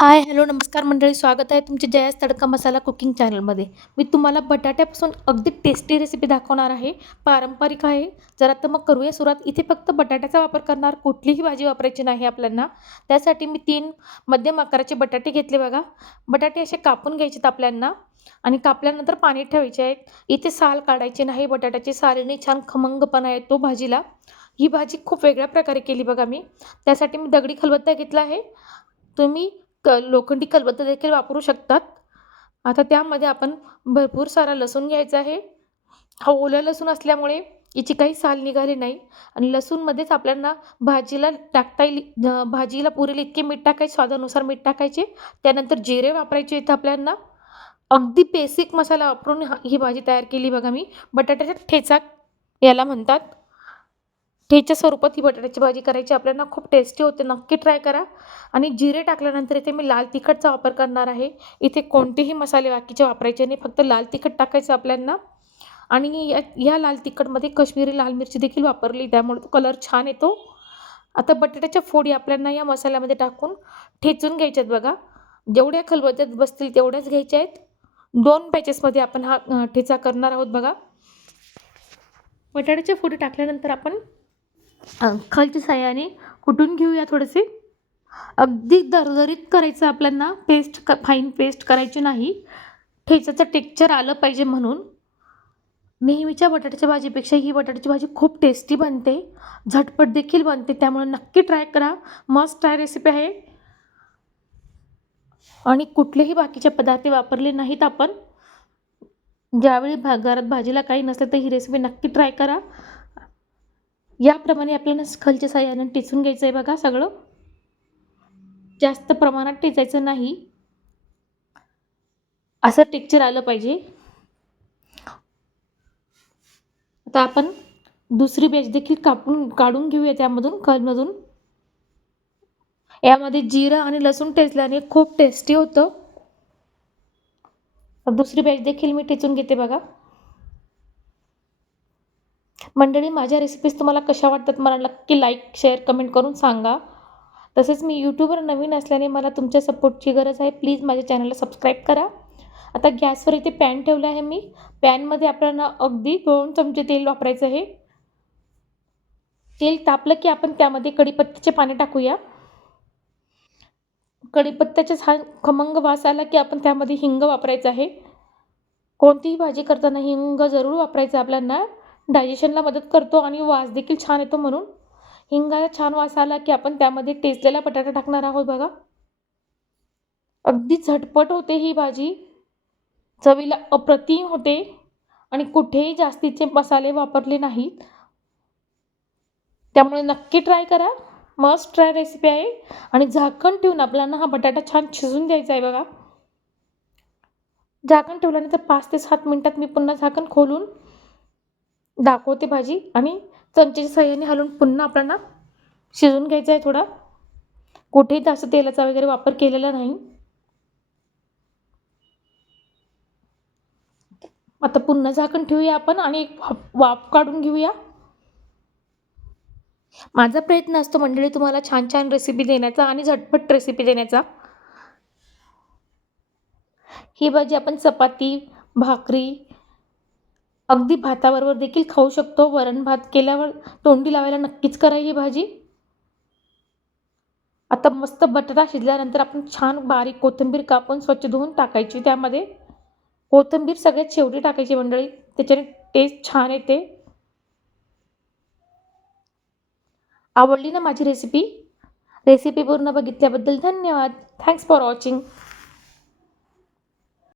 Hi hello नमस्कार मंडळी स्वागत आहे तुमचे जयास तडका मसाला कुकिंग चॅनलमध्ये. मी तुम्हाला बटाट्यापासून अगदी टेस्टी रेसिपी दाखवणार आहे. पारंपरिक आहे. जरा तर मग करूया सुरुवात. इथे फक्त बटाट्याचा वापर करणार. कुठलीही भाजी वापरायची नाही आपल्याला. त्यासाठी मी तीन मध्यम आकाराचे बटाटे घेतले बघा. बटाटे असे कापून घ्यायचे आपल्यांना. आणि कापल्यानंतर पाणी ठेवायचे आहेत इथे साल काढायचे नाही. बटाट्याची सालीने छान खमंगपणा येतो भाजीला. ही भाजी खूप वेगळ्या प्रकारे केली बघा मी. त्यासाठी मी दगडी खलबत्ता घेतला आहे. तुम्ही क लोखंडी खलबत्ता देखील वापरू शकतात. आता त्यामध्ये आपण भरपूर सारा लसूण घ्यायचा आहे. हा ओला लसूण असल्यामुळे याची काही साल निघाली नाही. आणि लसूणमध्येच आपल्याला भाजीला टाकता येईल भाजीला पुरेल इतके मीठ टाकायचे स्वादानुसार मीठ टाकायचे. त्यानंतर जिरे वापरायचे इथं आपल्याला. अगदी बेसिक मसाला वापरून ही भाजी तयार केली बघा मी. बटाट्याचा ठेचा याला म्हणतात. ठेच्या स्वरूपात ही बटाट्याची भाजी करायची. आपल्याला खूप टेस्टी होते. नक्की ट्राय करा. आणि जिरे टाकल्यानंतर इथे मी लाल तिखटचा वापर करणार आहे. इथे कोणतेही मसाले बाकीचे वापरायचे नाही. फक्त लाल तिखट टाकायचं आपल्याला. आणि या या लाल तिखटमध्ये काश्मीरी लाल मिरची देखील वापरली. त्यामुळे तो कलर छान येतो. आता बटाट्याच्या फोडी आपल्याला या मसाल्यामध्ये टाकून ठेचून घ्यायच्यात बघा. जेवढ्या खलबत्यात बसतील तेवढ्याच घ्यायच्या आहेत. दोन पॅचेसमध्ये आपण हा ठेचा करणार आहोत बघा. बटाट्याच्या फोडी टाकल्यानंतर आपण खलच्या साह्याने कुटून घेऊया थोडेसे? अगदी दरदरीत करायचं आपल्यांना पेस्ट क फाईन पेस्ट करायची नाही. ठेच्याचं टेक्चर आलं पाहिजे म्हणून. नेहमीच्या बटाट्याच्या भाजीपेक्षा ही बटाट्याची भाजी खूप टेस्टी बनते. झटपट देखील बनते. त्यामुळे नक्की ट्राय करा. मस्त ट्राय रेसिपी आहे. आणि कुठलेही बाकीचे पदार्थ वापरले नाहीत आपण. ज्यावेळी भा घरात भाजीला काही नसलं तर ही रेसिपी नक्की ट्राय करा. याप्रमाणे आपल्याला खलच्या साह्याने टिचून घ्यायचं आहे बघा सगळं. जास्त प्रमाणात टेचायचं नाही. असं टेक्चर आलं पाहिजे. आता आपण दुसरी बॅच देखील कापून काढून घेऊया त्यामधून कलमधून यामध्ये जिरं आणि लसूण टेचल्याने खूप टेस्टी होतं. दुसरी बॅच देखील मी टेचून घेते बघा. मंडळी माझ्या रेसिपीज तुम्हाला कशा वाटतात मला नक्की लाईक शेअर कमेंट करून सांगा. तसेच मी यूट्यूबवर नवीन असल्याने मला तुमच्या सपोर्टची गरज आहे. प्लीज माझ्या चॅनलला सबस्क्राईब करा. आता गॅसवर इथे पॅन ठेवलं आहे मी. पॅनमध्ये आपल्याला अगदी दोन चमचे तेल वापरायचं आहे. तेल तापलं की आपण त्यामध्ये कढीपत्त्याचे पाणी टाकूया. कढीपत्त्याचा छान खमंग वास आला की आपण त्यामध्ये हिंग वापरायचं आहे. कोणतीही भाजी करताना हिंग जरूर वापरायचं आपल्याला. डायजेशनला मदत करतो आणि वास देखील छान येतो म्हणून. हिंगाला छान वास आला की आपण त्यामध्ये टेचलेला बटाटा टाकणार आहोत बघा. अगदी झटपट होते ही भाजी. चवीला अप्रतिम होते आणि कुठेही जास्तीचे मसाले वापरले नाहीत. त्यामुळे नक्की ट्राय करा. मस्ट ट्राय रेसिपी आहे आणि झाकण ठेवून आपल्याला हा बटाटा छान शिजून द्यायचा आहे बघा. झाकण ठेवल्यानंतर पाच ते सात मिनटात मी पुन्हा झाकण खोलून दाखवते भाजी. आणि चमच्याच्या सहाय्याने हलवून पुन्हा आपल्याला शिजून घ्यायचं आहे थोडा. कुठेही जास्त तेलाचा वगैरे वापर केलेला नाही. आता पुन्हा झाकण ठेवूया आपण आणि एक वाफ काढून घेऊया. माझा प्रयत्न असतो मंडळी तुम्हाला छान छान रेसिपी देण्याचा आणि झटपट रेसिपी देण्याचा. ही भाजी आपण चपाती भाकरी अगदी भाताबरोबर देखील खाऊ शकतो. वरण भात केल्यावर तोंडी लावायला नक्कीच करा ही भाजी. आता मस्त बटाटा शिजल्यानंतर आपण छान बारीक कोथिंबीर कापून स्वच्छ धुवून टाकायची. त्यामध्ये कोथिंबीर सगळ्यात शेवटी टाकायची मंडळी. त्याच्याने टेस्ट छान येते. आवडली ना माझी रेसिपी रेसिपी पूर्ण बघितल्याबद्दल धन्यवाद. Thanks for watching